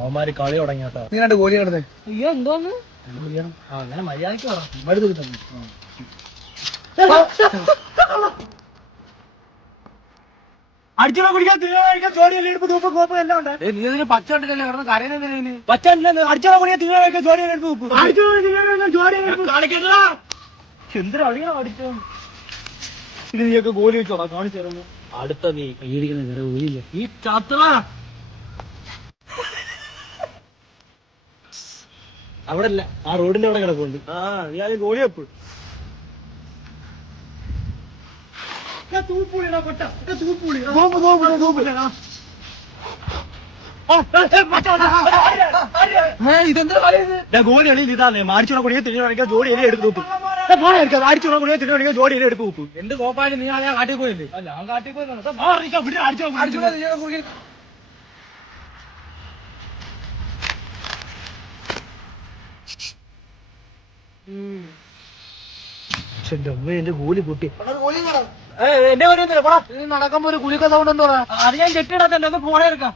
അവന്മാര് കളി തുടങ്ങിയാട്ടോ. നീ രണ്ട് ഗോലി കിടന്നേ. അയ്യോ എന്തോന്ന് അങ്ങനെ മര്യാദക്ക് മരുന്ന് കിട്ടുന്നു. അടിച്ചോ കുടിക്കാൻ തിരുവാഴിക്കാൻ ജോലിയല്ലേ എടുപ്പ് തൂപ്പ് കോപ്പ് എല്ലാം ഉണ്ട്. നീ ഇതിന് പച്ച കണ്ടില്ലല്ലേ കിടന്ന് കരയുന്നതിന് പച്ചല്ല അടിച്ചോ കുടിക്കാൻ തിരുവാഴിക്കാൻ ജോലിയല്ലേ എടുപ്പ് തൂപ്പ് എന്തിനാ അടിച്ചോ. ഇത് നീയൊക്കെ ഗോലി വെച്ചോളാം കാണിച്ചു തരുന്നു. അടുത്ത നീ കൈയിടിക്കുന്ന വേറെ ഗോലിയില്ല ഈ ചാത്ര അവിടെ അല്ല ആ റോഡിന്റെ അവിടെ കിടപ്പുണ്ട്. ആ ഇയാള് ഗോലി എപ്പോഴും ഗോലി കളി ഇതാന്നേ മാടിച്ചോളെ കുടിയെ തിരിഞ്ഞാൽ ജോലി എല്ലാം എടുത്ത് നോക്കും. അടിച്ചോളെ കുടിയെ തിരിഞ്ഞാൽ ജോലി എല്ലാം എടുത്ത് നോക്കും. എന്ത് കോപ്പായാലും നീ ആളെ കാട്ടിൽ പോയില്ലേ? ഞാൻ കാട്ടി പോയി എന്റെ ഗോലി പൊട്ടി. എന്റെ നടക്കുമ്പോ ഒരു കുലിക്ക സൗണ്ട് എന്തോ അത് ഞാൻ ചെട്ടിടാത്തല്ലോ. ഒന്ന് ഫോണേ എടുക്കാം.